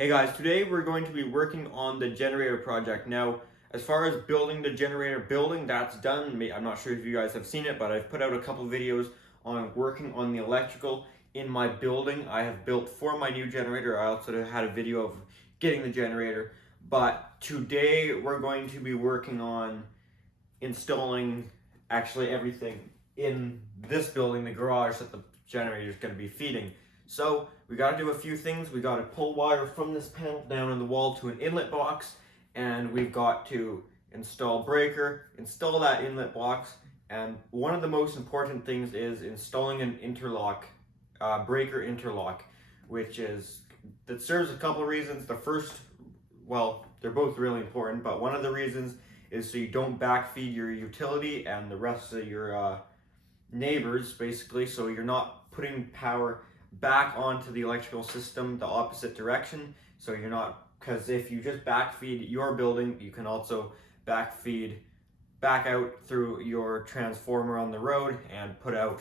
Hey guys, today we're going to be working on the generator project. Now, as far as building the generator building, that's done. I'm not sure if you guys have seen it, but I've put out a couple videos on working on the electrical in my building. I have built for my new generator. I also had a video of getting the generator. But today we're going to be working on installing actually everything in this building, the garage that the generator is going to be feeding. So we got to do a few things. We got to pull wire from this panel down in the wall to an inlet box, and we've got to install breaker, install that inlet box, and one of the most important things is installing an interlock, breaker interlock, that serves a couple of reasons. The first, well, they're both really important, but one of the reasons is so you don't backfeed your utility and the rest of your neighbors, basically, so you're not putting power back onto the electrical system the opposite direction. So you're not, because if you just backfeed your building, you can also backfeed back out through your transformer on the road and put out,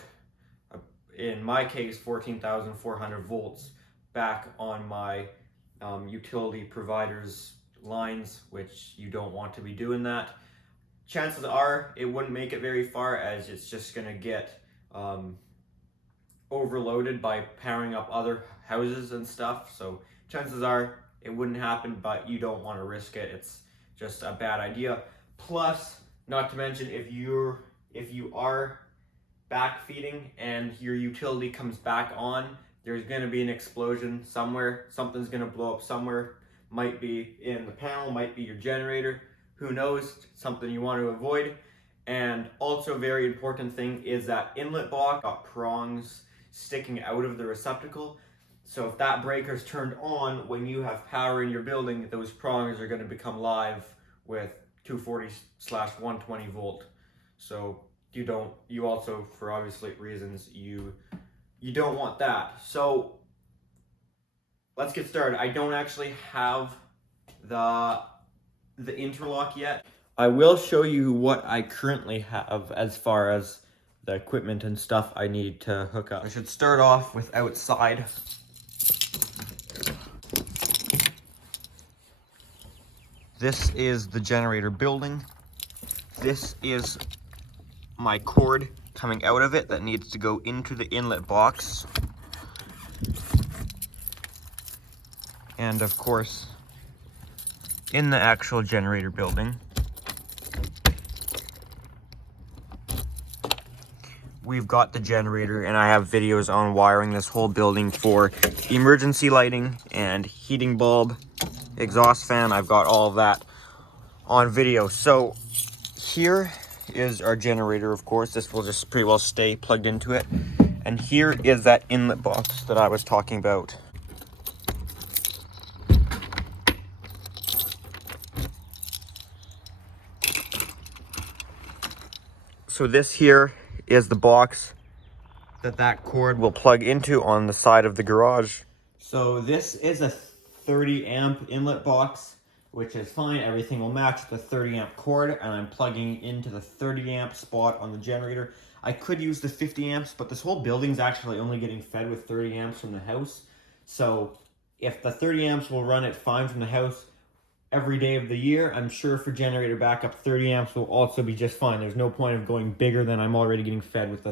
in my case, 14,400 volts back on my utility provider's lines, which you don't want to be doing that. Chances are it wouldn't make it very far, as it's just going to get overloaded by powering up other houses and stuff. So chances are it wouldn't happen, but you don't want to risk it. It's just a bad idea. Plus, not to mention, if you are backfeeding and your utility comes back on, there's going to be an explosion somewhere. Something's going to blow up somewhere. Might be in the panel, might be your generator. Who knows? Something you want to avoid. And also a very important thing is that inlet box got prongs sticking out of the receptacle. So if that breaker's turned on when you have power in your building, those prongs are going to become live with 240/120 volt. So you also, for obviously reasons, you don't want that. So let's get started. I don't actually have the interlock yet. I will show you what I currently have as far as the equipment and stuff I need to hook up. I should start off with outside. This is the generator building. This is my cord coming out of it that needs to go into the inlet box. And of course, in the actual generator building, we've got the generator, and I have videos on wiring this whole building for emergency lighting and heating bulb, exhaust fan. I've got all of that on video. So here is our generator, of course. This will just pretty well stay plugged into it. And here is that inlet box that I was talking about. So this here is the box that cord will plug into on the side of the garage. So this is a 30 amp inlet box, which is fine. Everything will match the 30 amp cord, and I'm plugging into the 30 amp spot on the generator. I could use the 50 amps, but this whole building's actually only getting fed with 30 amps from the house. So if the 30 amps will run it fine from the house every day of the year, I'm sure for generator backup, 30 amps will also be just fine. There's no point of going bigger than I'm already getting fed with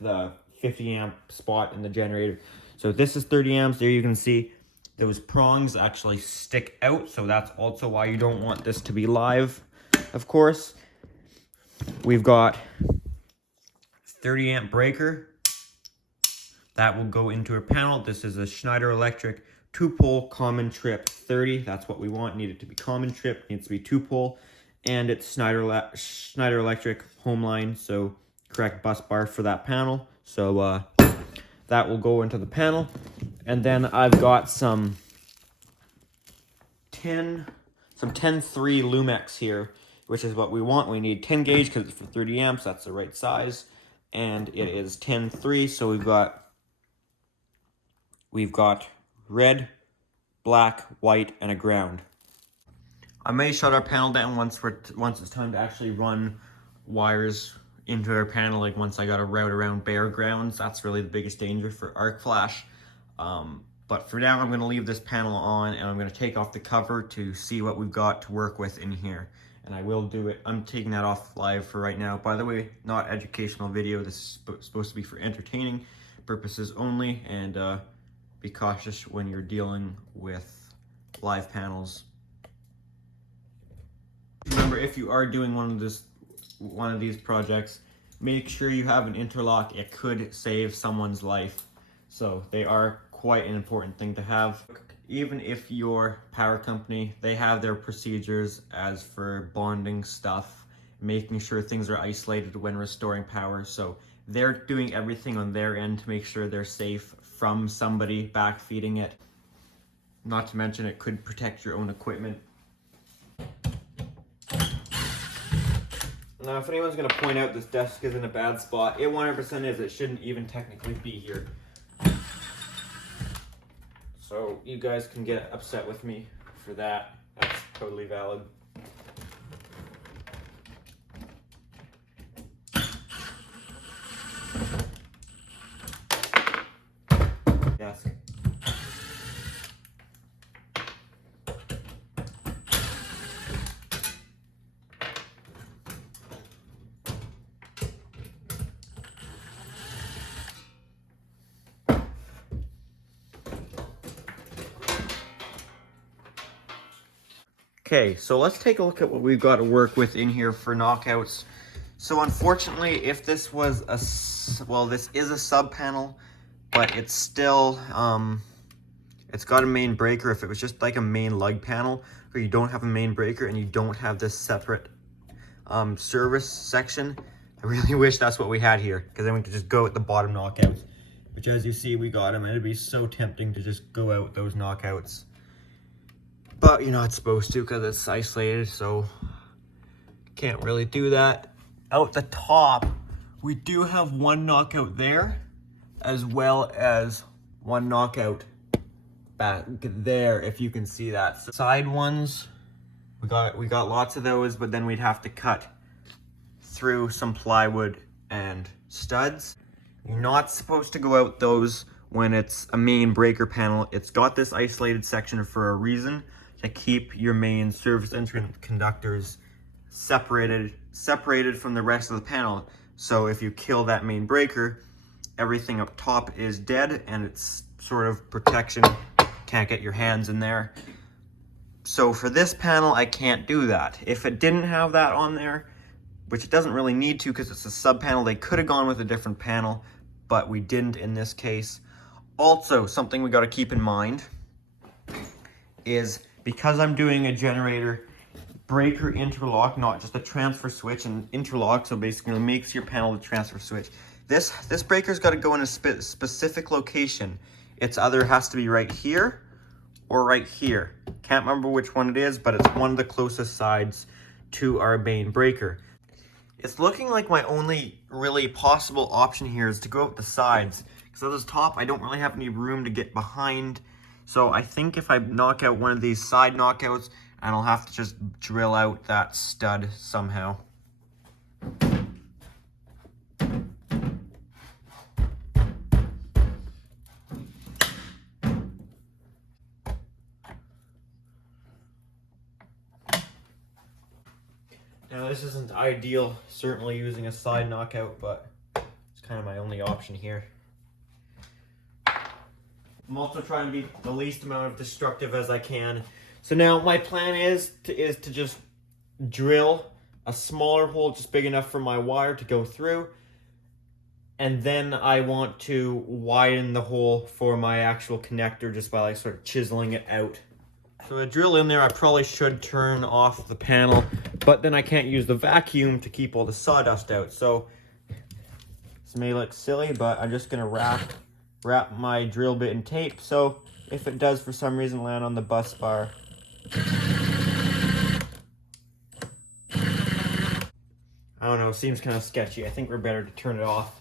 the 50 amp spot in the generator. So this is 30 amps. There you can see those prongs actually stick out, so that's also why you don't want this to be live, of course. We've got 30 amp breaker. That will go into a panel. This is a Schneider Electric 2-pole common trip 30. That's what we want. Need it to be common trip. Needs to be 2-pole, and it's Schneider Electric home line. So correct bus bar for that panel. So that will go into the panel, and then I've got some 10-3 Lumex here, which is what we want. We need 10 gauge because it's for 30 amps. That's the right size, and it is 10-3. So we've got red, black, white, and a ground. I may shut our panel down once it's time to actually run wires into our panel, like once I got a route around bare grounds. That's really the biggest danger for arc flash. But for now, I'm going to leave this panel on, and I'm going to take off the cover to see what we've got to work with in here. And I will do it. I'm taking that off live for right now. By the way, not educational video. This is supposed to be for entertaining purposes only, and be cautious when you're dealing with live panels. Remember, if you are doing one of these projects, make sure you have an interlock. It could save someone's life. So they are quite an important thing to have. Even if your power company, they have their procedures as for bonding stuff, making sure things are isolated when restoring power. So they're doing everything on their end to make sure they're safe from somebody backfeeding it. Not to mention it could protect your own equipment. Now, if anyone's going to point out this desk is in a bad spot, it 100% is. It shouldn't even technically be here. So you guys can get upset with me for that. That's totally valid. Desk. Okay, so let's take a look at what we've got to work with in here for knockouts. So unfortunately, if this was this is a sub panel, but it's still, it's got a main breaker. If it was just like a main lug panel, where you don't have a main breaker and you don't have this separate service section, I really wish that's what we had here, because then we could just go at the bottom knockouts, which as you see, we got them, and it'd be so tempting to just go out those knockouts. But you're not supposed to because it's isolated, so can't really do that. Out the top, we do have one knockout there, as well as one knockout back there, if you can see that. So side ones, we got lots of those, but then we'd have to cut through some plywood and studs. You're not supposed to go out those when it's a main breaker panel. It's got this isolated section for a reason, to keep your main service entrance conductors separated from the rest of the panel. So if you kill that main breaker, everything up top is dead, and it's sort of protection. Can't get your hands in there. So for this panel, I can't do that. If it didn't have that on there, which it doesn't really need to because it's a sub panel, they could have gone with a different panel, but we didn't in this case. Also, something we got to keep in mind is, because I'm doing a generator breaker interlock, not just a transfer switch, and interlock, so basically it makes your panel the transfer switch. This breaker's got to go in a specific location. It's either has to be right here or right here. Can't remember which one it is, but it's one of the closest sides to our main breaker. It's looking like my only really possible option here is to go up the sides, because at the top I don't really have any room to get behind. So I think if I knock out one of these side knockouts, and I'll have to just drill out that stud somehow. Now this isn't ideal, certainly using a side knockout, but it's kind of my only option here. I'm also trying to be the least amount of destructive as I can. So now my plan is to just drill a smaller hole just big enough for my wire to go through. And then I want to widen the hole for my actual connector just by like sort of chiseling it out. So I drill in there, I probably should turn off the panel, but then I can't use the vacuum to keep all the sawdust out. So this may look silly, but I'm just gonna wrap my drill bit in tape, so if it does for some reason land on the bus bar, I don't know, seems kind of sketchy. I think we're better to turn it off.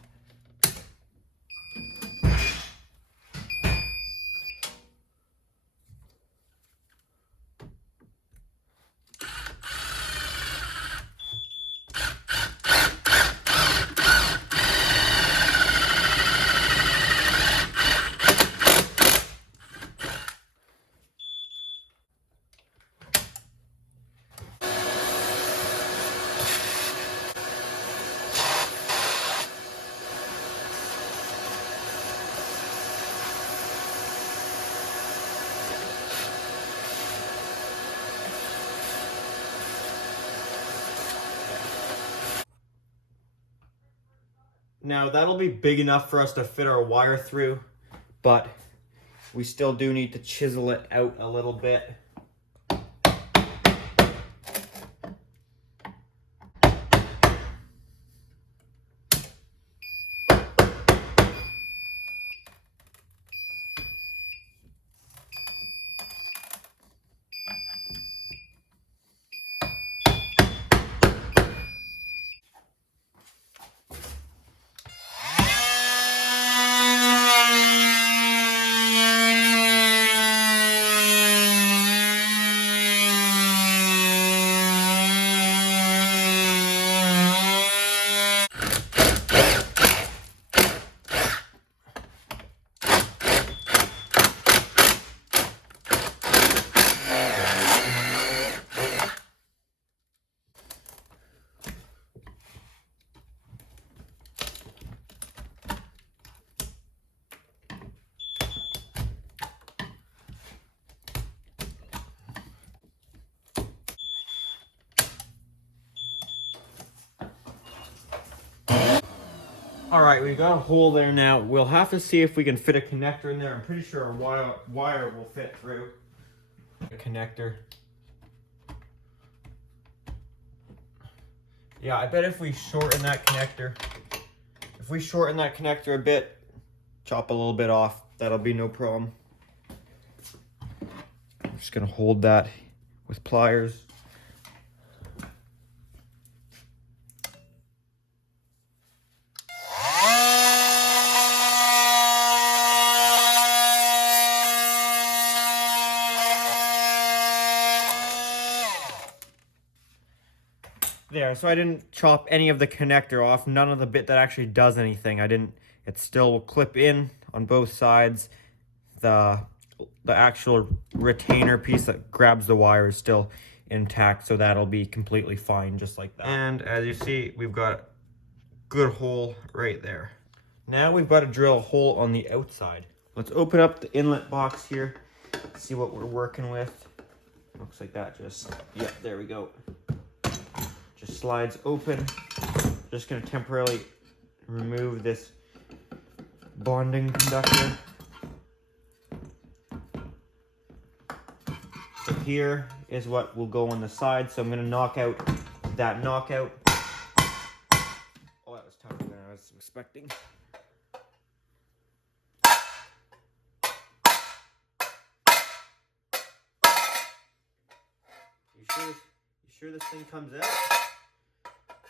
Now that'll be big enough for us to fit our wire through, but we still do need to chisel it out a little bit. All right, we've got a hole there now. We'll have to see if we can fit a connector in there. I'm pretty sure our wire will fit through a connector. Yeah, I bet if we shorten that connector, a bit, chop a little bit off, that'll be no problem. I'm just gonna hold that with pliers. There, so I didn't chop any of the connector off, none of the bit that actually does anything. It still will clip in on both sides. The actual retainer piece that grabs the wire is still intact, so that'll be completely fine just like that. And as you see, we've got a good hole right there. Now we've got to drill a hole on the outside. Let's open up the inlet box here, see what we're working with. Looks like that yeah, there we go. Just slides open. Just gonna temporarily remove this bonding conductor. So here is what will go on the side. So I'm gonna knock out that knockout. Oh, that was tougher than I was expecting. You sure this thing comes out?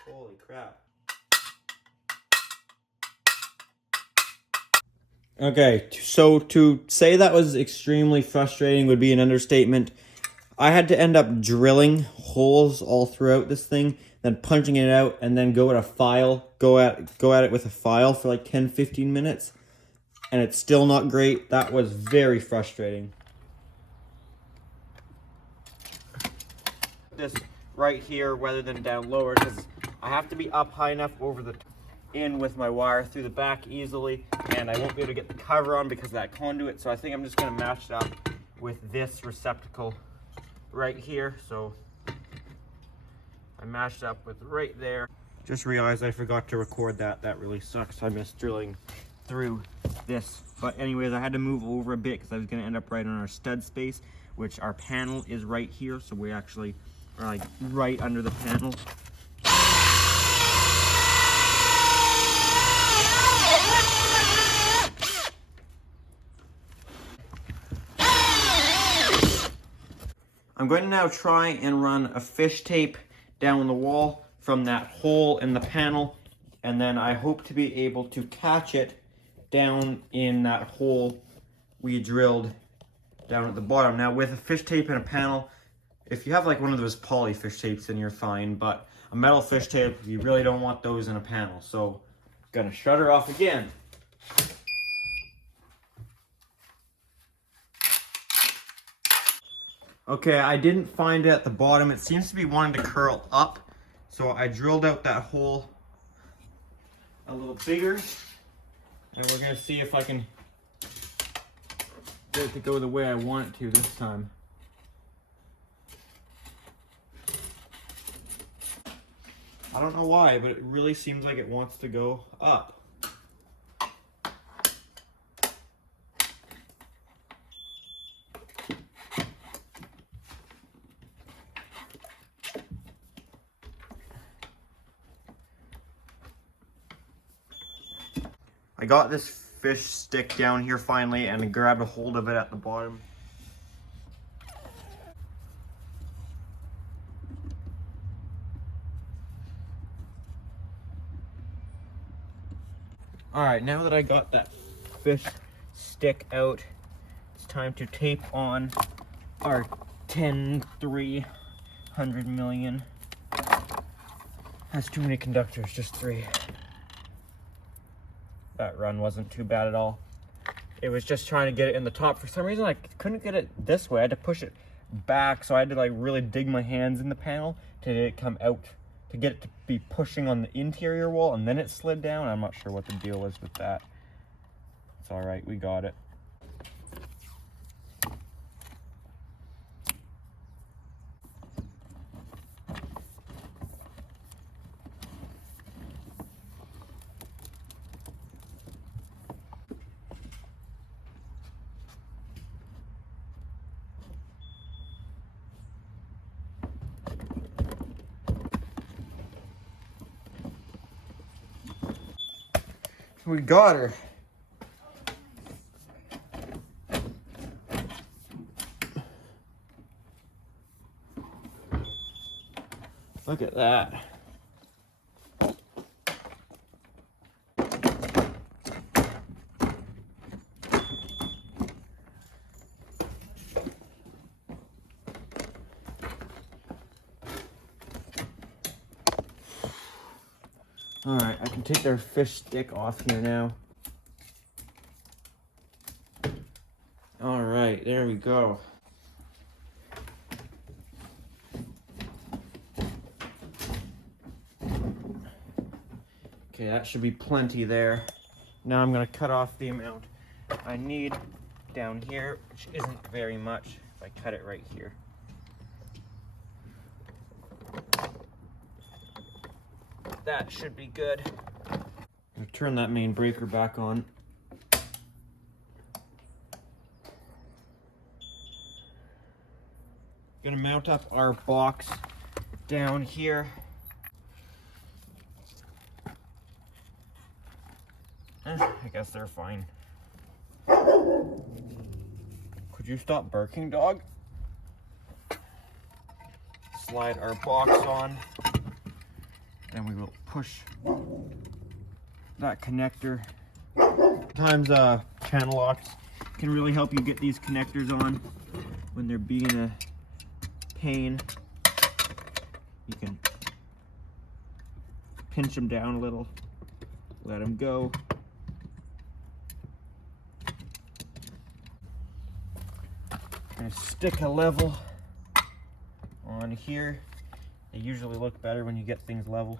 Holy crap. Okay, so to say that was extremely frustrating would be an understatement. I had to end up drilling holes all throughout this thing, then punching it out, and then go at it with a file for like 10-15 minutes, and it's still not great. That was very frustrating. This right here rather than down lower, because I have to be up high enough over the in with my wire through the back easily, and I won't be able to get the cover on because of that conduit. So I think I'm just going to match it up with this receptacle right here. So I matched up with right there. Just realized I forgot to record that. That really sucks. I missed drilling through this. But anyways, I had to move over a bit because I was going to end up right on our stud space, which our panel is right here. So we actually are like right under the panel. I'm going to now try and run a fish tape down the wall from that hole in the panel, and then I hope to be able to catch it down in that hole we drilled down at the bottom. Now with a fish tape and a panel, if you have like one of those poly fish tapes, then you're fine, but a metal fish tape, you really don't want those in a panel. So I'm gonna shut her off again. Okay, I didn't find it at the bottom. It seems to be wanting to curl up. So I drilled out that hole a little bigger. And we're gonna see if I can get it to go the way I want it to this time. I don't know why, but it really seems like it wants to go up. I got this fish stick down here finally and grabbed a hold of it at the bottom. Alright, now that I got that fish stick out, it's time to tape on our 10-300 million. Has too many conductors, just 3. That run wasn't too bad at all. It was just trying to get it in the top. For some reason, I couldn't get it this way. I had to push it back, so I had to like really dig my hands in the panel to get it come out, to get it to be pushing on the interior wall, and then it slid down. I'm not sure what the deal was with that. It's all right, we got it. We got her. Look at that. All right, I can take their fish stick off here now. All right, there we go. Okay, that should be plenty there. Now I'm gonna cut off the amount I need down here, which isn't very much if I cut it right here. That should be good. I'll turn that main breaker back on. Gonna mount up our box down here. I guess they're fine. Could you stop barking, dog? Slide our box on. Then we will push that connector. Sometimes channel locks can really help you get these connectors on when they're being a pain. You can pinch them down a little, let them go. Gonna stick a level on here. They usually look better when you get things level.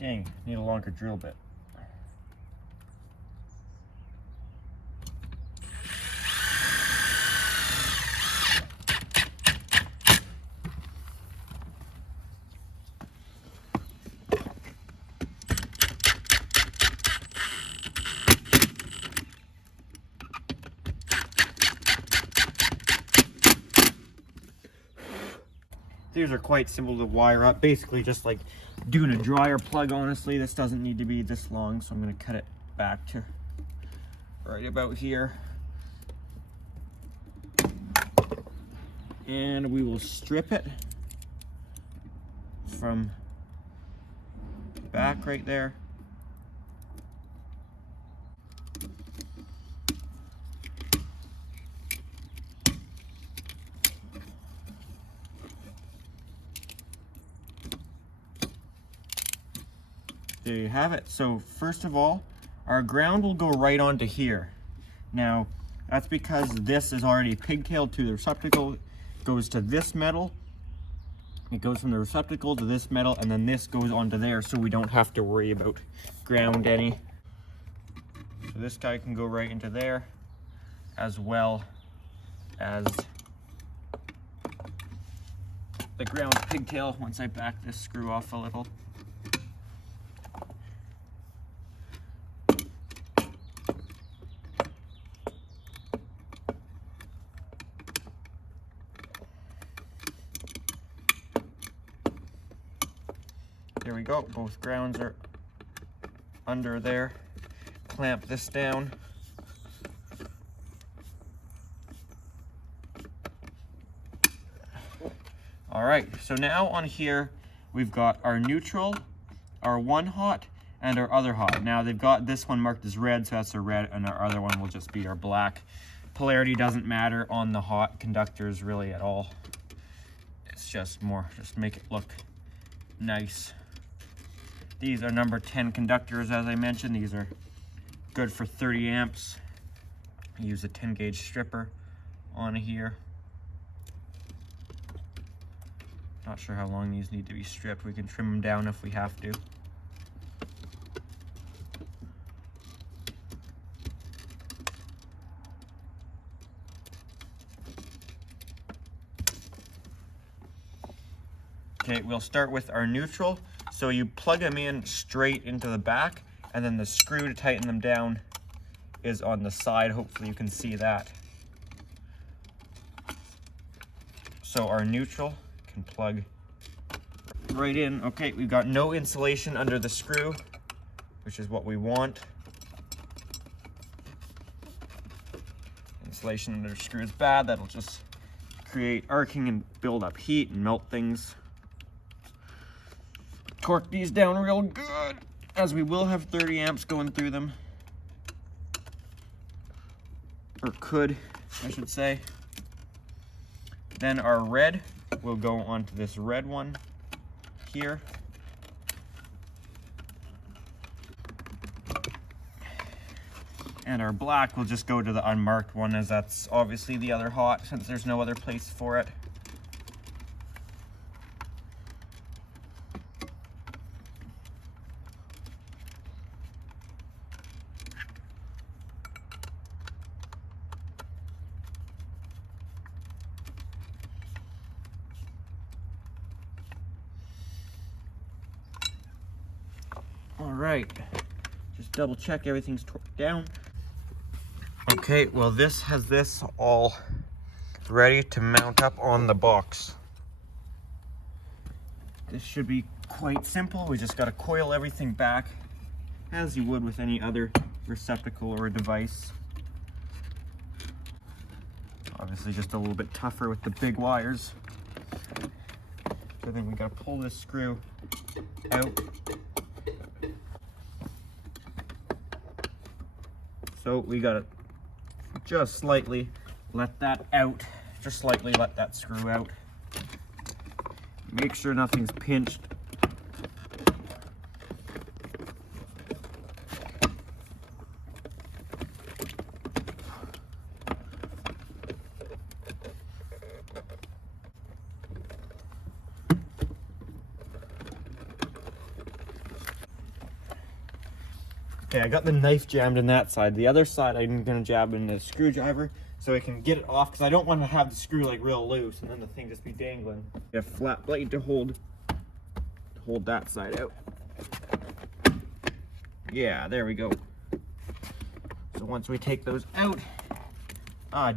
Dang, need a longer drill bit. These are quite simple to wire up, basically just like doing a dryer plug. Honestly, this doesn't need to be this long, so I'm going to cut it back to right about here. And we will strip it from back right there. There you have it. So first of all, our ground will go right onto here. Now, that's because this is already pigtailed to the receptacle. It goes to this metal, It goes from the receptacle to this metal, and then this goes onto there, so we don't have to worry about ground any. So this guy can go right into there, as well as the ground pigtail once I back this screw off a little. There we go, both grounds are under there. Clamp this down. All right, so now on here, we've got our neutral, our one hot, and our other hot. Now they've got this one marked as red, so that's our red, and our other one will just be our black. Polarity doesn't matter on the hot conductors really at all. It's just more, just make it look nice. These are number 10 conductors, as I mentioned. These are good for 30 amps. I use a 10 gauge stripper on here. Not sure how long these need to be stripped. We can trim them down if we have to. Okay, we'll start with our neutral. So you plug them in straight into the back, and then the screw to tighten them down is on the side. Hopefully you can see that. So our neutral can plug right in. Okay, we've got no insulation under the screw, which is what we want. Insulation under the screw is bad. That'll just create arcing and build up heat and melt things. Torque these down real good, as we will have 30 amps going through them. Or could, I should say. Then our red will go onto this red one here. And our black will just go to the unmarked one, as that's obviously the other hot, since there's no other place for it. All right, just double check everything's torqued down. Okay, well this has this all ready to mount up on the box. This should be quite simple. We just got to coil everything back as you would with any other receptacle or device. Obviously just a little bit tougher with the big wires. So I think we got to pull this screw out. So we gotta just slightly let that out, just slightly let that screw out. Make sure nothing's pinched. Okay, I got the knife jammed in that side. The other side I'm gonna jab in the screwdriver so I can get it off, because I don't want to have the screw like real loose and then the thing just be dangling. A flat blade to hold that side out. Yeah, there we go. So once we take those out,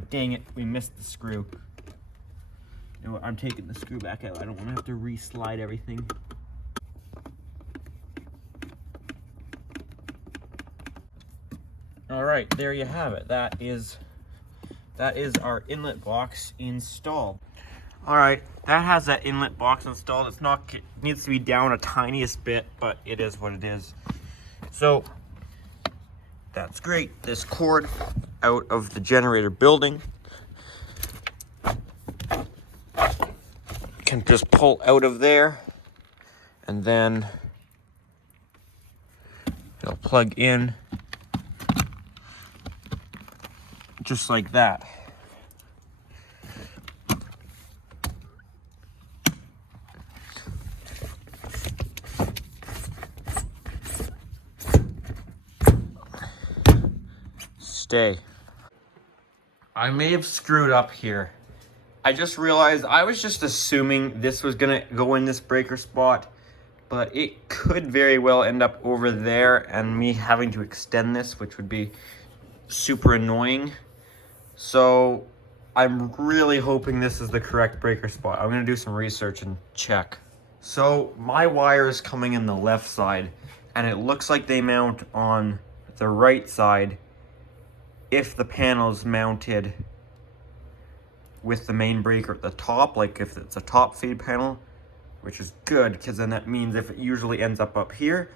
dang it, we missed the screw. You know what, I'm taking the screw back out. I don't want to have to re-slide everything. All right, there you have it. That is our inlet box installed. All right, that has that inlet box installed. It needs to be down a tiniest bit, but it is what it is. So that's great. This cord out of the generator building can just pull out of there, and then it'll plug in just like that. first day. I may have screwed up here. I just realized I was just assuming this was gonna go in this breaker spot, but it could very well end up over there and me having to extend this, which would be super annoying. So I'm really hoping this is the correct breaker spot. I'm gonna do some research and check. So my wire is coming in the left side, and it looks like they mount on the right side if the panel's mounted with the main breaker at the top, like if it's a top feed panel, which is good because then that means if it usually ends up here,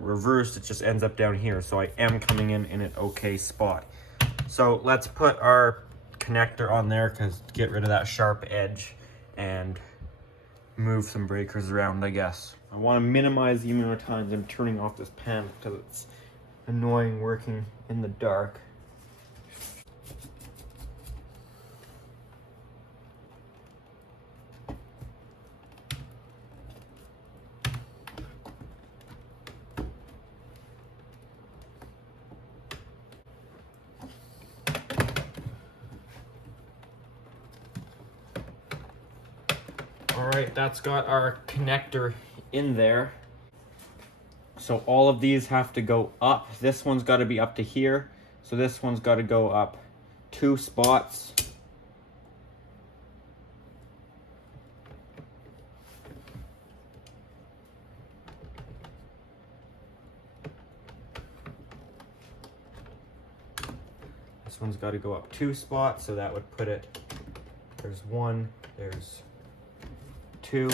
reversed it just ends up down here. So I am coming in an okay spot. So let's put our connector on there to get rid of that sharp edge and move some breakers around, I guess. I want to minimize the amount of times I'm turning off this panel because it's annoying working in the dark. Alright, that's got our connector in there. So all of these have to go up. This one's got to be up to here. So this one's got to go up 2 spots. This one's got to go up 2 spots, so that would put it, there's 1, there's 2. You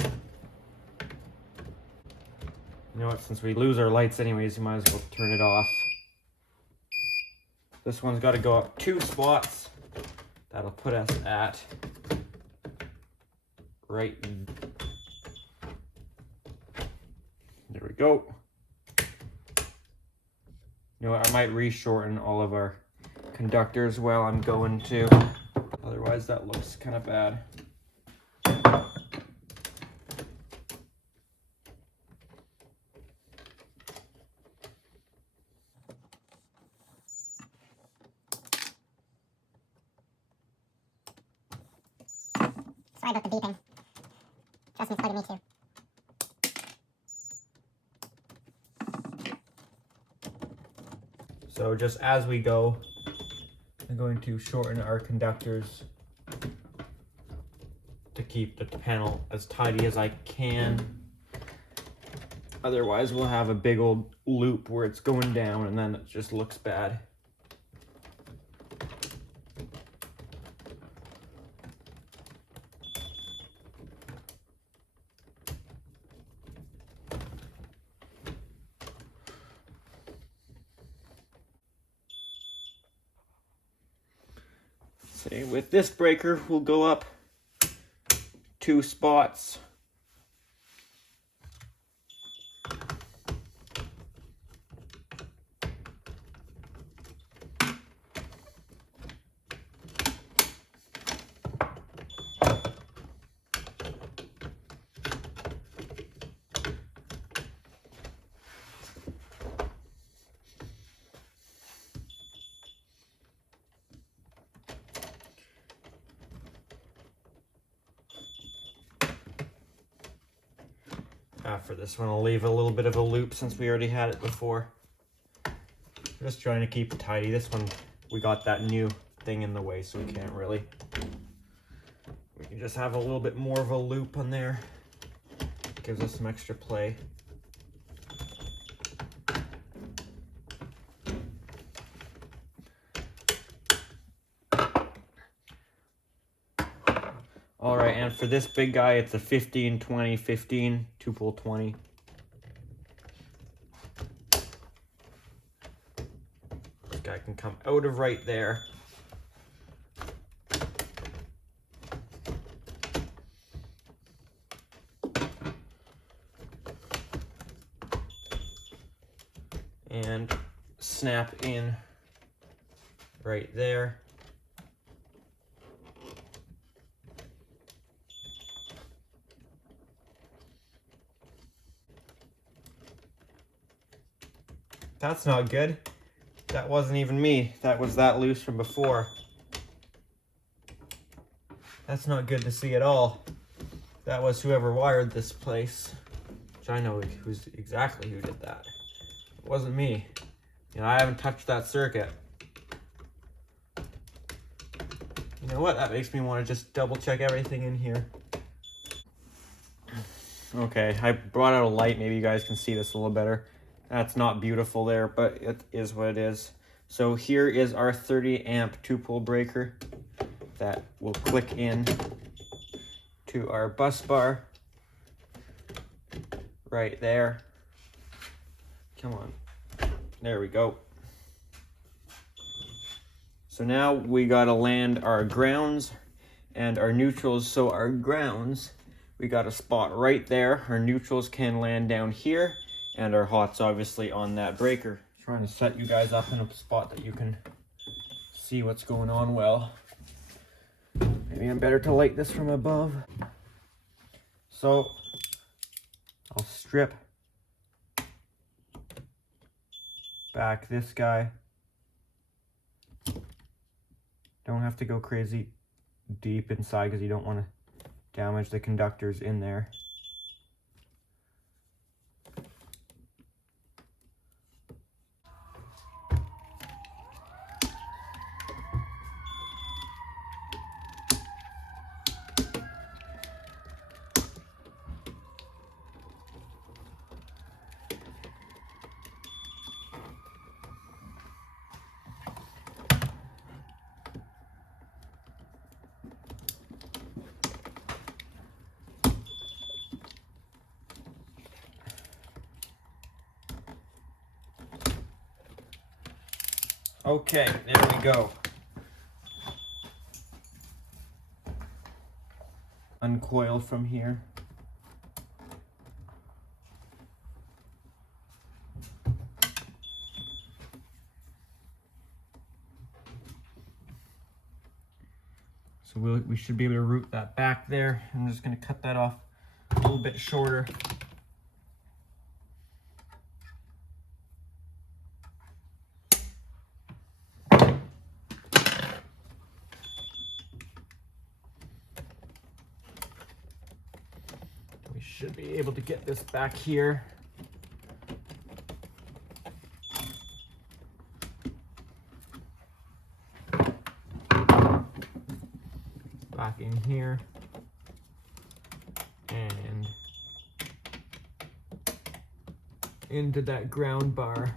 know what, since we lose our lights anyways, you might as well turn it off. This one's got to go up 2 spots. That'll put us at right. There we go. You know what, I might re-shorten all of our conductors while I'm going to. Otherwise that looks kind of bad. Sorry about the beeping. Trust me, it's bugging me too. So just as we go, I'm going to shorten our conductors to keep the panel as tidy as I can. Otherwise we'll have a big old loop where it's going down and then it just looks bad. Say with this breaker, we'll go up 2 spots. For this one, I'll leave a little bit of a loop since we already had it before. Just trying to keep it tidy. This one, we got that new thing in the way, so we can't really. We can just have a little bit more of a loop on there. Gives us some extra play. Alright, and for this big guy, it's a 15, 20, 15, 2-pole 20. This guy can come out of right there. And snap in right there. That's not good. That wasn't even me. That was that loose from before. That's not good to see at all. That was whoever wired this place. Which I know who's exactly who did that. It wasn't me. You know, I haven't touched that circuit. You know what? That makes me want to just double check everything in here. Okay, I brought out a light. Maybe you guys can see this a little better. That's not beautiful there, but it is what it is. So here is our 30 amp 2-pole breaker that will click in to our bus bar right there. Come on. There we go. So now we gotta land our grounds and our neutrals. So our grounds, we got a spot right there. Our neutrals can land down here, and our hots obviously on that breaker. Trying to set you guys up in a spot that you can see what's going on well. Maybe I'm better to light this from above. So I'll strip back this guy. Don't have to go crazy deep inside because you don't want to damage the conductors in there. Okay, there we go. Uncoil from here. So we should be able to route that back there. I'm just going to cut that off a little bit shorter. We should be able to get this back here. Back in here. And into that ground bar.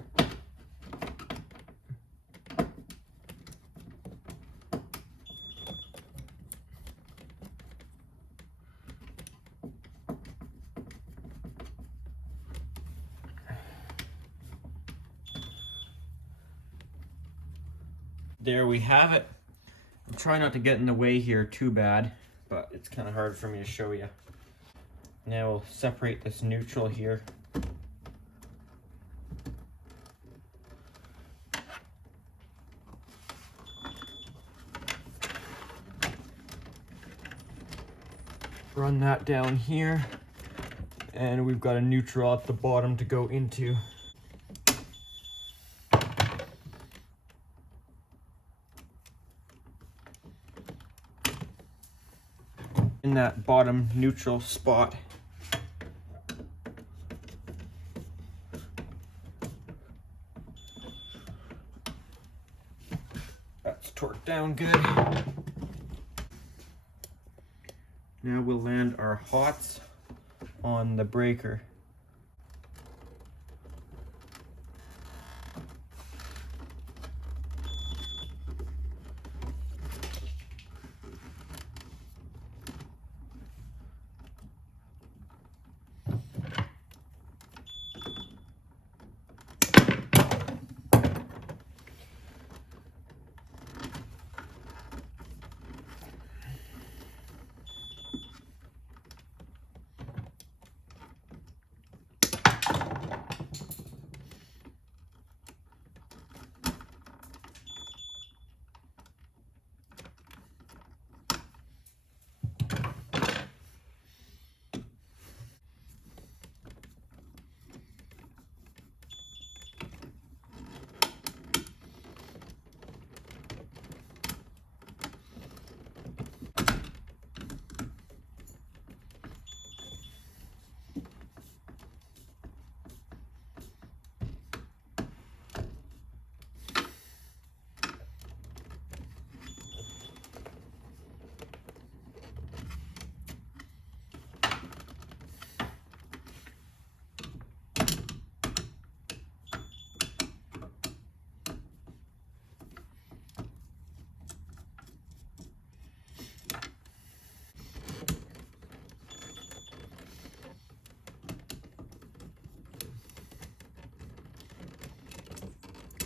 There we have it. I'm trying not to get in the way here too bad, but it's kind of hard for me to show you. Now we'll separate this neutral here. Run that down here, and we've got a neutral at the bottom to go into. In that bottom neutral spot. That's torqued down good. Now we'll land our hots on the breaker.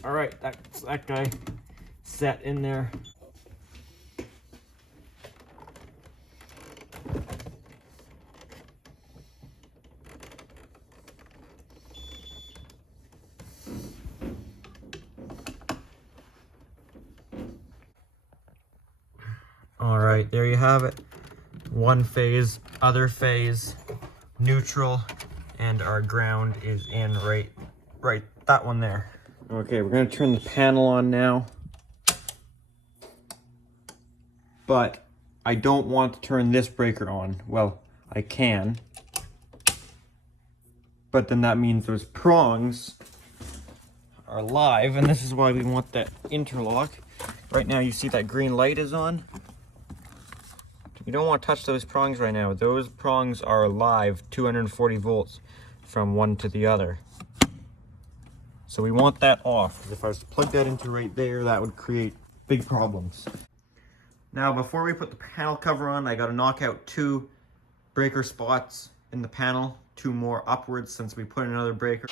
All right, that's that guy set in there. All right, there you have it. One phase, other phase, neutral, and our ground is in right that one there. Okay, we're gonna turn the panel on now. But I don't want to turn this breaker on. Well, I can. But then that means those prongs are live, and this is why we want that interlock. Right now you see that green light is on. You don't want to touch those prongs right now. Those prongs are live, 240 volts from one to the other. So we want that off, because if I was to plug that into right there, that would create big problems. Now, before we put the panel cover on, I got to knock out 2 breaker spots in the panel, 2 more upwards since we put another breaker.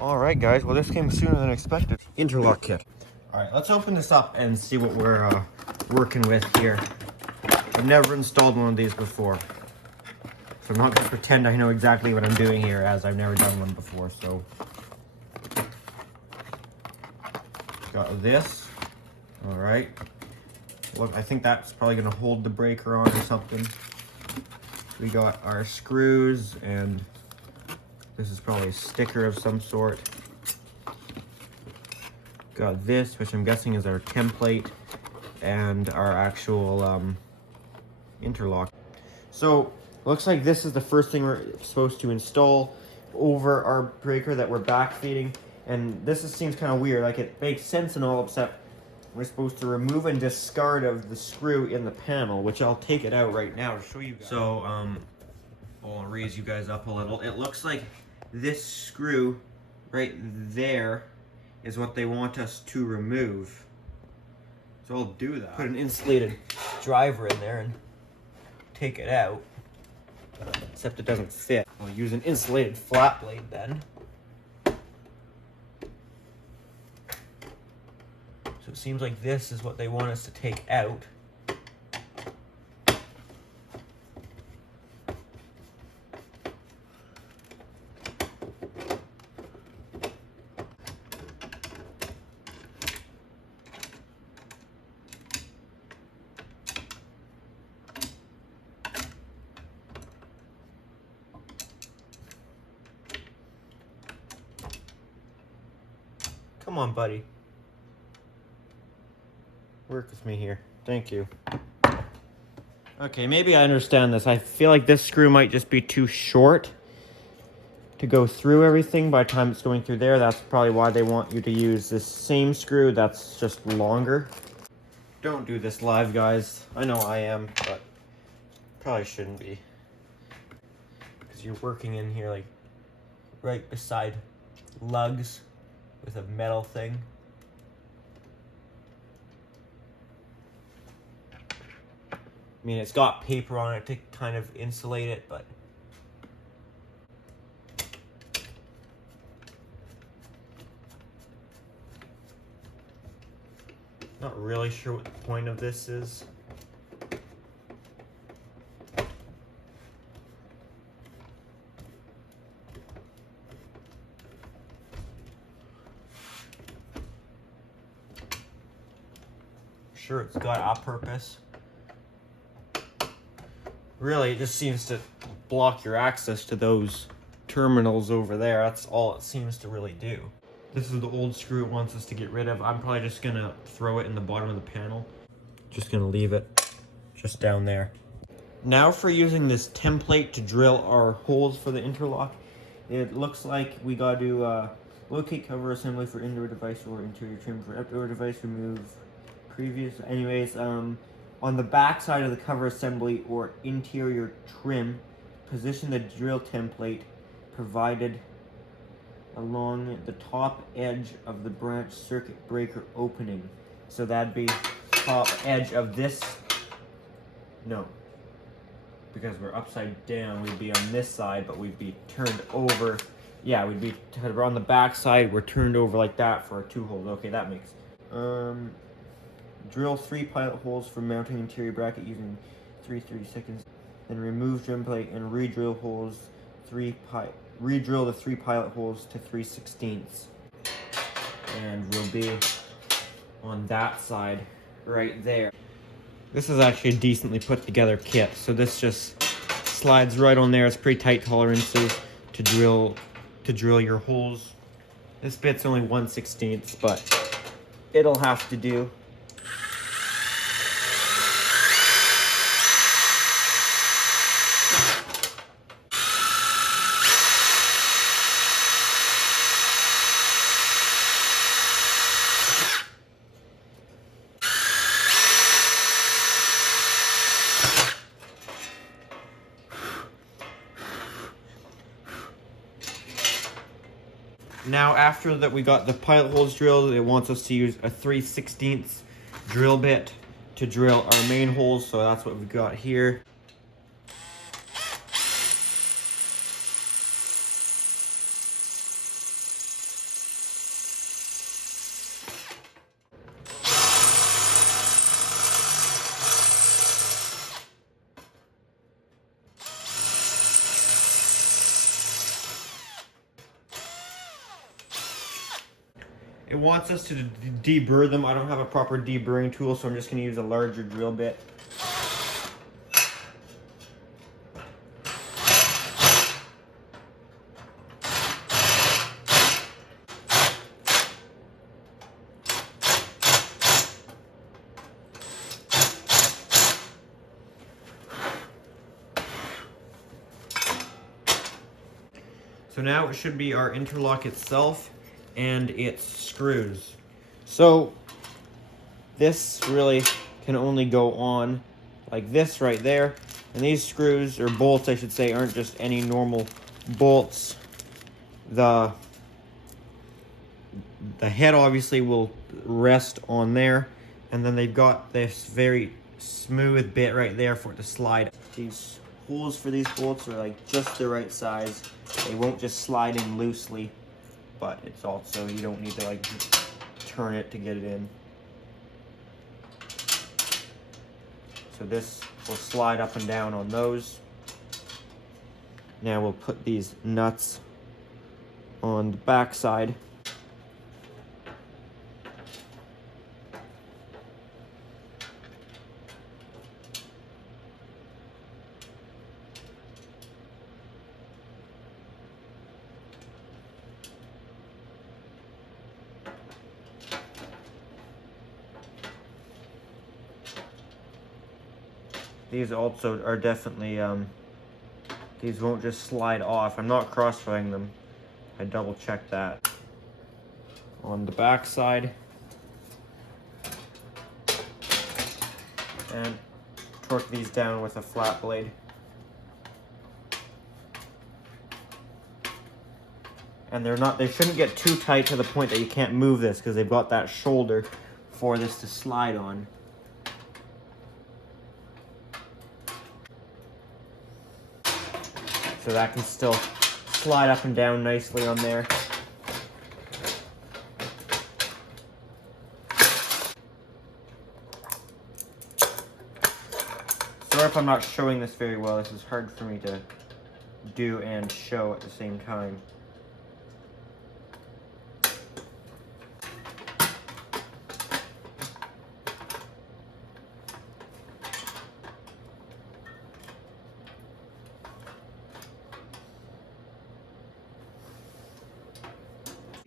Alright guys, well this came sooner than expected. Interlock kit. Alright, let's open this up and see what we're working with here. I've never installed one of these before. So I'm not going to pretend I know exactly what I'm doing here, as I've never done one before, so. Got this. Alright. Look, I think that's probably going to hold the breaker on or something. We got our screws, and this is probably a sticker of some sort. Got this, which I'm guessing is our template, and our actual interlock. So, looks like this is the first thing we're supposed to install over our breaker that we're backfeeding. And this seems kind of weird, like it makes sense and all, except we're supposed to remove and discard of the screw in the panel, which I'll take it out right now to show you guys. So, I'll raise you guys up a little. It looks like this screw right there is what they want us to remove. So I'll do that. Put an insulated driver in there and take it out. Except it doesn't fit. I'll use an insulated flat blade then. So it seems like this is what they want us to take out. Come on, buddy. Work with me here. Thank you. Okay, maybe I understand this. I feel like this screw might just be too short to go through everything by the time it's going through there. That's probably why they want you to use this same screw that's just longer. Don't do this live, guys. I know I am, but probably shouldn't be. Because you're working in here like right beside lugs with a metal thing. I mean, it's got paper on it to kind of insulate it, but not really sure what the point of this is. Sure, it's got a purpose. Really, it just seems to block your access to those terminals over there. That's all it seems to really do. This is the old screw it wants us to get rid of. I'm probably just gonna throw it in the bottom of the panel. Just gonna leave it just down there. Now for using this template to drill our holes for the interlock. It looks like we got to locate cover assembly for indoor device or interior trim for outdoor device. Remove previous. Anyways, on the back side of the cover assembly or interior trim, position the drill template provided along the top edge of the branch circuit breaker opening. So that'd be top edge of this. No. Because we're upside down, we'd be on this side, but we'd be turned over. Yeah, we'd be on the back side, we're turned over like that for our 2 holes. Okay, that makes. Drill 3 pilot holes for mounting interior bracket using 3 seconds. Then remove trim plate and re-drill holes. Re-drill the 3 pilot holes to 3/16. And we'll be on that side right there. This is actually a decently put together kit, so this just slides right on there. It's pretty tight tolerances to drill your holes. This bit's only 1/16, but it'll have to do. Now after that we got the pilot holes drilled, it wants us to use a 3/16 drill bit to drill our main holes, so that's what we got here. It wants us to deburr them. I don't have a proper deburring tool, so I'm just going to use a larger drill bit. So now it should be our interlock itself and its screws. So this really can only go on like this right there, and these screws, or bolts I should say, aren't just any normal bolts. The head obviously will rest on there, and then they've got this very smooth bit right there for it to slide. These holes for these bolts are like just the right size. They won't just slide in loosely, but it's also, you don't need to like turn it to get it in. So this will slide up and down on those. Now we'll put these nuts on the back side. These also are definitely, these won't just slide off. I'm not crossfitting them. I double checked that. On the back side. And torque these down with a flat blade. And they shouldn't get too tight to the point that you can't move this, because they've got that shoulder for this to slide on. So that can still slide up and down nicely on there. Sorry if I'm not showing this very well. This is hard for me to do and show at the same time.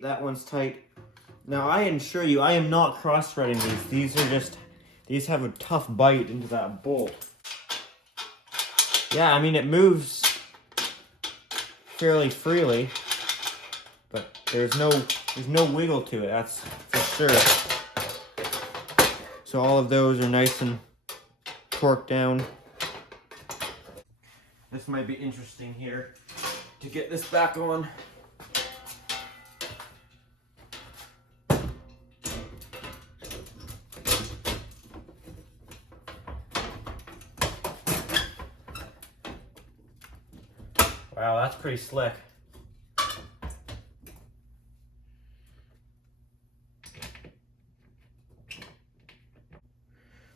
That one's tight. Now I assure you, I am not cross-threading these. These have a tough bite into that bolt. Yeah, I mean, it moves fairly freely, but there's no wiggle to it, that's for sure. So all of those are nice and torqued down. This might be interesting here to get this back on. Wow, that's pretty slick.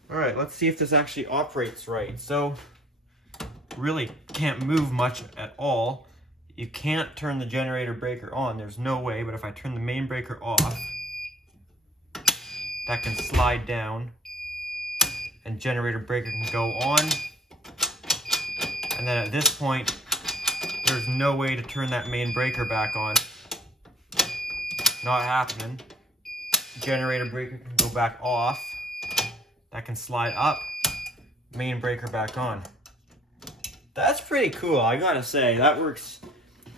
Alright, let's see if this actually operates right. So, really can't move much at all. You can't turn the generator breaker on, there's no way, but if I turn the main breaker off, that can slide down, and generator breaker can go on. And then at this point, there's no way to turn that main breaker back on. Not happening. Generator breaker can go back off. That can slide up. Main breaker back on. That's pretty cool, I gotta say. That works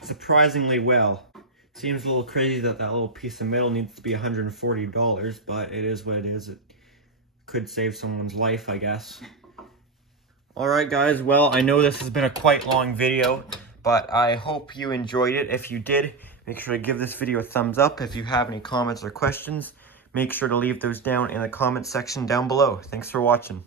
surprisingly well. Seems a little crazy that that little piece of metal needs to be $140, but it is what it is. It could save someone's life, I guess. Alright guys, well, I know this has been a quite long video, but I hope you enjoyed it. If you did, make sure to give this video a thumbs up. If you have any comments or questions, make sure to leave those down in the comment section down below. Thanks for watching.